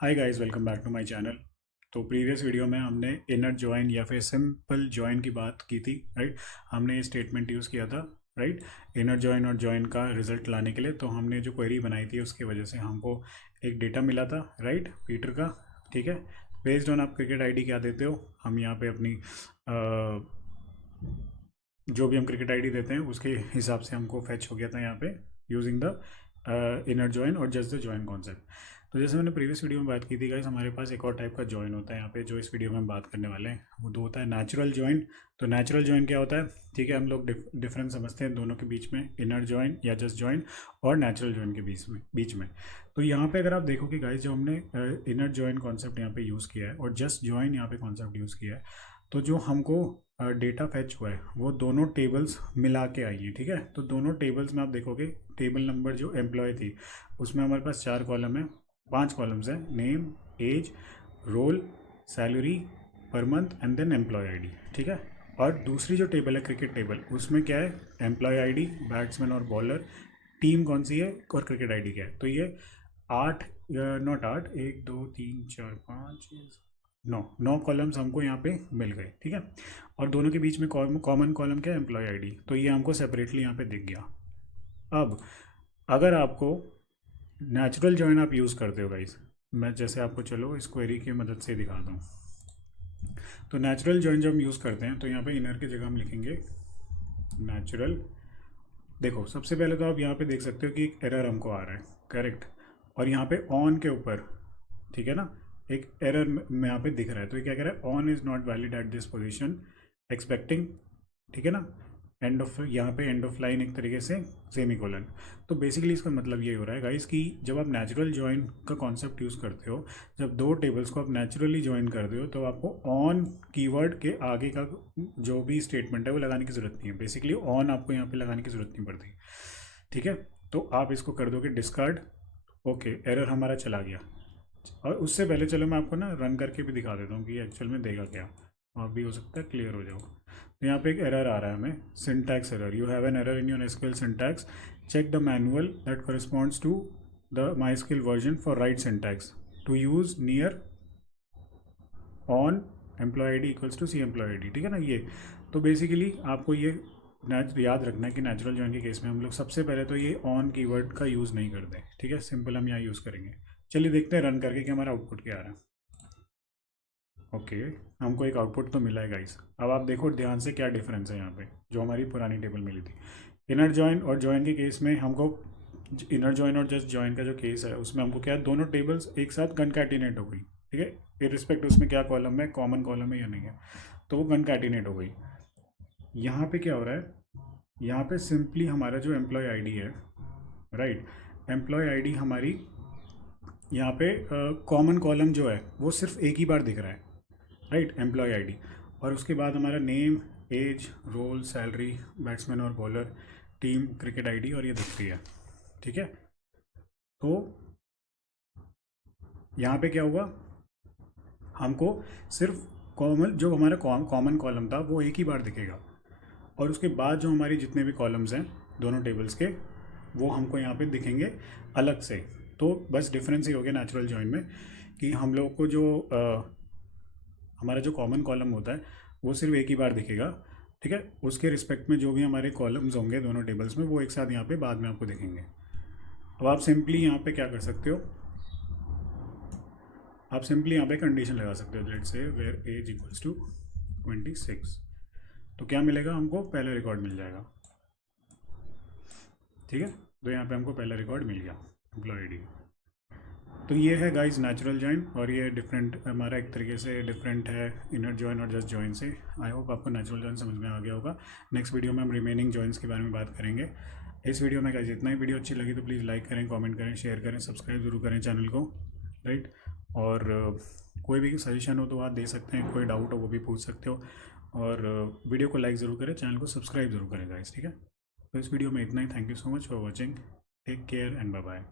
Hi guys, welcome back to my channel. तो previous video में हमने इनर जॉइन या फिर सिंपल जॉइन की बात की थी, राइट। हमने ये स्टेटमेंट यूज़ किया था, राइट, इनर जॉइन और जॉइन का रिजल्ट लाने के लिए। तो हमने जो क्वेरी बनाई थी उसकी वजह से हमको एक डेटा मिला था, राइट, पीटर का। ठीक है, बेस्ड ऑन आप क्रिकेट आईडी क्या देते हो, हम यहाँ पे अपनी जो भी हम क्रिकेट आईडी देते हैं उसके हिसाब से हमको फैच हो गया था यहाँ पे, यूजिंग द इनर जॉइन और जस्ट द जॉइन कॉन्सेप्ट। तो जैसे मैंने प्रीवियस वीडियो में बात की थी गाइस, हमारे पास एक और टाइप का जॉइन होता है यहाँ पे, जो इस वीडियो में हम बात करने वाले हैं। वो दो होता है नेचुरल जॉइन। तो नेचुरल जॉइन क्या होता है, ठीक है, हम लोग डिफरेंस समझते हैं दोनों के बीच में, इनर जॉइन या जस्ट जॉइन और नेचुरल जॉइन के बीच में। तो यहाँ पे अगर आप देखोगे गाइस, जो हमने इनर जॉइन कॉन्सेप्ट यहाँ पे यूज़ किया है और जस्ट जॉइन यहाँ पे कॉन्सेप्ट यूज़ किया है, तो जो हमको डेटा फैच हुआ है वो दोनों टेबल्स मिला के आई है। ठीक है, तो दोनों टेबल्स में आप देखोगे, टेबल नंबर जो एम्प्लॉय थी उसमें हमारे पास 4 कॉलम है, 5 कॉलम्स हैं, name, age, role, salary per month and then employee ID. ठीक है, और दूसरी जो टेबल है क्रिकेट टेबल, उसमें क्या है, एम्प्लॉय आईडी, बैट्समैन और बॉलर, टीम कौन सी है और क्रिकेट आईडी क्या है। तो ये 8, नॉट 8, 1 2 3 4 5 9 कॉलम्स हमको यहाँ पे मिल गए। ठीक है, और दोनों के बीच में कॉमन कॉलम क्या है, एम्प्लॉय आईडी। तो ये हमको सेपरेटली यहाँ पे दिख गया। अब अगर आपको नेचुरल जॉइन आप यूज़ करते हो गाइस, मैं जैसे आपको चलो इस क्वेरी की मदद से दिखाता हूँ। तो नेचुरल जॉइन जब हम यूज़ करते हैं तो यहाँ पे इनर की जगह हम लिखेंगे नेचुरल। देखो, सबसे पहले तो आप यहाँ पे देख सकते हो कि एक एरर हमको आ रहा है, करेक्ट, और यहाँ पे ऑन के ऊपर, ठीक है ना, एक एरर में यहाँ पे दिख रहा है। तो ये क्या कह रहा है, on is not valid at this position expecting, ठीक है ना, एंड ऑफ, यहाँ पे एंड ऑफ लाइन एक तरीके से सेमी कोलन। तो बेसिकली इसका मतलब ये हो रहा है गाइस कि जब आप नेचुरल जॉइन का कॉन्सेप्ट यूज़ करते हो, जब दो टेबल्स को आप नेचुरली जॉइन करते हो, तो आपको ऑन कीवर्ड के आगे का जो भी स्टेटमेंट है वो लगाने की ज़रूरत नहीं है। बेसिकली ऑन आपको यहाँ पे लगाने की ज़रूरत नहीं पड़ती। ठीक है, तो आप इसको कर दोगे डिस्कार्ड। ओके, एरर हमारा चला गया। और उससे पहले चलो मैं आपको ना रन करके भी दिखा देता हूँ कि एक्चुअल में देगा क्या, और भी हो सकता है क्लियर हो जाओ। तो यहाँ पे एक एरर आ रहा है हमें, syntax error, you have an error in your SQL syntax, check the manual that corresponds to the my version for right syntax to use near on employee I D equals to C employee I D. ठीक है ना, ये तो basically आपको ये याद रखना है कि नेचुरल जॉइन के केस में हम लोग सबसे पहले तो ये ऑन कीवर्ड का यूज़ नहीं करते। ठीक है, सिंपल हम यहाँ यूज़ करेंगे। चलिए देखते हैं रन करके कि हमारा आउटपुट क्या आ रहा है। ओके, हमको एक आउटपुट तो मिला है गाइस। अब आप देखो ध्यान से क्या डिफरेंस है यहाँ पे, जो हमारी पुरानी टेबल मिली थी। इनर जॉइन और जॉइन के केस में हमको, इनर जॉइन और जस्ट जॉइन का जो केस है उसमें हमको क्या है, दोनों टेबल्स एक साथ कनकैटिनेट हो गई। ठीक है, इरिस्पेक्ट उसमें क्या कॉलम है, कॉमन कॉलम है या नहीं है, तो वो कनकैटिनेट हो गई। यहाँ पे क्या हो रहा है, यहाँ पे सिंपली हमारा जो एम्प्लॉय आईडी है, राइट, एम्प्लॉय आईडी हमारी यहाँ पे कॉमन कॉलम जो है वो सिर्फ एक ही बार दिख रहा है, राइट, एम्प्लॉय आईडी। और उसके बाद हमारा name, age, role, salary, batsman और बॉलर, टीम, क्रिकेट आईडी, और ये दिखती है। ठीक है, तो यहाँ पे क्या हुआ, हमको सिर्फ कॉमन, जो हमारा कॉमन कॉलम था वो एक ही बार दिखेगा, और उसके बाद जो हमारी जितने भी कॉलम्स हैं दोनों टेबल्स के, वो हमको यहाँ पे दिखेंगे अलग से। तो बस डिफरेंस ही हो गया नेचुरल जॉइन में कि हम लोग को जो हमारा जो कॉमन कॉलम होता है वो सिर्फ एक ही बार दिखेगा। ठीक है, उसके रिस्पेक्ट में जो भी हमारे कॉलम्स होंगे दोनों टेबल्स में, वो एक साथ यहाँ पे बाद में आपको दिखेंगे। अब आप सिंपली यहाँ पे क्या कर सकते हो, आप सिंपली यहाँ पे कंडीशन लगा सकते हो, let's say where as equals to 26। तो क्या मिलेगा हमको, पहला रिकॉर्ड मिल जाएगा। ठीक है, तो यहाँ पे हमको पहला रिकॉर्ड मिल गया एम्प्लॉय आईडी। तो ये है गाइस नेचुरल जॉइन, और ये डिफरेंट हमारा एक तरीके से डिफरेंट है इनर जॉइन और जस्ट जॉइन से। आई होप आपको नेचुरल जॉइन समझ में आ गया होगा। नेक्स्ट वीडियो में हम रिमेनिंग जॉइंस के बारे में बात करेंगे। इस वीडियो में गाइस इतना ही। वीडियो अच्छी लगी तो प्लीज़ लाइक करें, कमेंट करें, शेयर करें, सब्सक्राइब जरूर करें चैनल को, राइट। और कोई भी सजेशन हो तो आप दे सकते हैं, कोई डाउट हो वो भी पूछ सकते हो, और वीडियो को लाइक ज़रूर करें, चैनल को सब्सक्राइब जरूर करें गाइस। ठीक है, तो इस वीडियो में इतना ही। Thank you so much for watching, take care and bye bye.